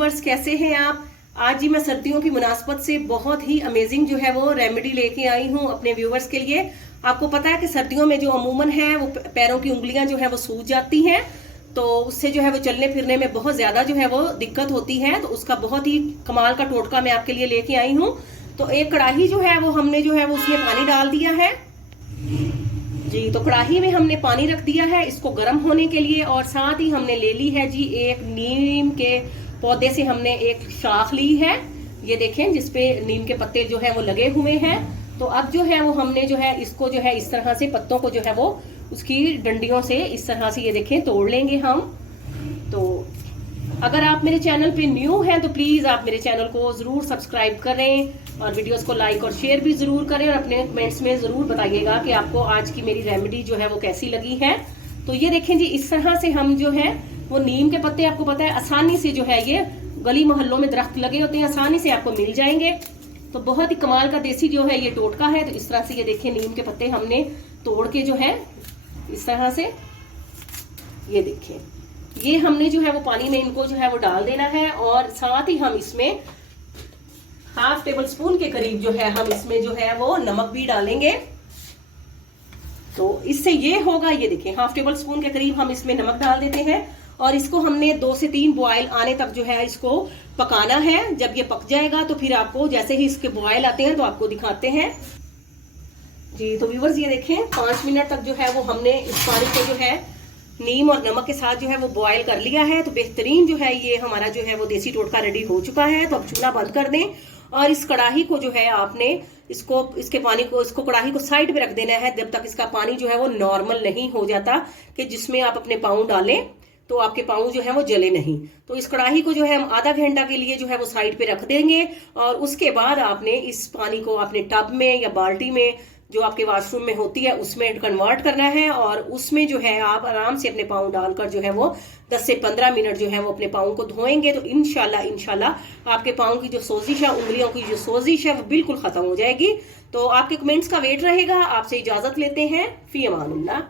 Viewers, कैसे हैं आप। आज जी मैं सर्दियों की मुनासबत से बहुत ही अमेजिंग जो है वो रेमेडी लेके आई हूँ अपने व्यूवर्स के लिए। आपको पता है कि सर्दियों में जो अमूमन है वो पैरों की उंगलियां जो है वो सूज जाती हैं, तो उससे जो है वो चलने फिरने में बहुत ज्यादा जो है वो दिक्कत होती है। तो उसका बहुत ही कमाल का टोटका मैं आपके लिए लेके आई हूँ। तो एक कढ़ाई जो है वो हमने जो है वो उसमें पानी डाल दिया है जी। तो कढ़ाई में हमने पानी रख दिया है इसको गर्म होने के लिए, और साथ ही हमने ले ली है जी एक नीम के पौधे से हमने एक शाख ली है, ये देखें, जिसपे नीम के पत्ते जो है वो लगे हुए हैं। तो अब जो है वो हमने जो है इसको जो है इस तरह से पत्तों को जो है वो उसकी डंडियों से इस तरह से ये देखें तोड़ लेंगे हम। तो अगर आप मेरे चैनल पे न्यू हैं तो प्लीज आप मेरे चैनल को जरूर सब्सक्राइब करें और वीडियोस को लाइक और शेयर भी जरूर करें, और अपने कमेंट्स में जरूर बताइएगा कि आपको आज की मेरी रेमेडी जो है वो कैसी लगी है। तो ये देखें जी, इस तरह से हम जो है वो नीम के पत्ते, आपको पता है आसानी से जो है ये गली मोहल्लों में दरख्त लगे होते हैं, आसानी से आपको मिल जाएंगे। तो बहुत ही कमाल का देसी जो है ये टोटका है। तो इस तरह से ये देखें नीम के पत्ते हमने तोड़ के जो है इस तरह से ये देखें, ये हमने जो है वो पानी में इनको जो है वो डाल देना है, और साथ ही हम इसमें हाफ टेबल स्पून के करीब जो है हम इसमें जो है वो नमक भी डालेंगे। तो इससे ये होगा, ये देखें हाफ टेबल स्पून के करीब हम इसमें नमक डाल देते हैं, और इसको हमने 2 से 3 बॉयल आने तक जो है इसको पकाना है। जब ये पक जाएगा तो फिर आपको जैसे ही इसके बॉयल आते हैं तो आपको दिखाते हैं जी। तो व्यूवर्स ये देखें 5 मिनट तक जो है वो हमने इस पानी को जो है नीम और नमक के साथ जो है वो बॉयल कर लिया है। तो बेहतरीन जो है ये हमारा जो है वो देसी टोटका रेडी हो चुका है। तो अब चूल्हा बंद कर दें, और इस कढ़ाई को जो है आपने इसके पानी को, इसको कढ़ाई को साइड पे रख देना है जब तक इसका पानी जो है वो नॉर्मल नहीं हो जाता, कि जिसमें आप अपने पाँव डालें तो आपके पाँव जो है वो जले नहीं। तो इस कढ़ाई को जो है हम आधा घंटा के लिए जो है वो साइड पे रख देंगे, और उसके बाद आपने इस पानी को अपने टब में या बाल्टी में जो आपके वॉशरूम में होती है उसमें कन्वर्ट करना है, और उसमें जो है आप आराम से अपने पाँव डालकर जो है वो 10 से 15 मिनट जो है वो अपने पाँव को धोएंगे। तो इंशाल्लाह आपके पाँव की जो सोजिश है, उंगलियों की जो सोजिश है वो बिल्कुल खत्म हो जाएगी। तो आपके कमेंट्स का वेट रहेगा। आपसे इजाजत लेते हैं, फी अमानुल्लाह।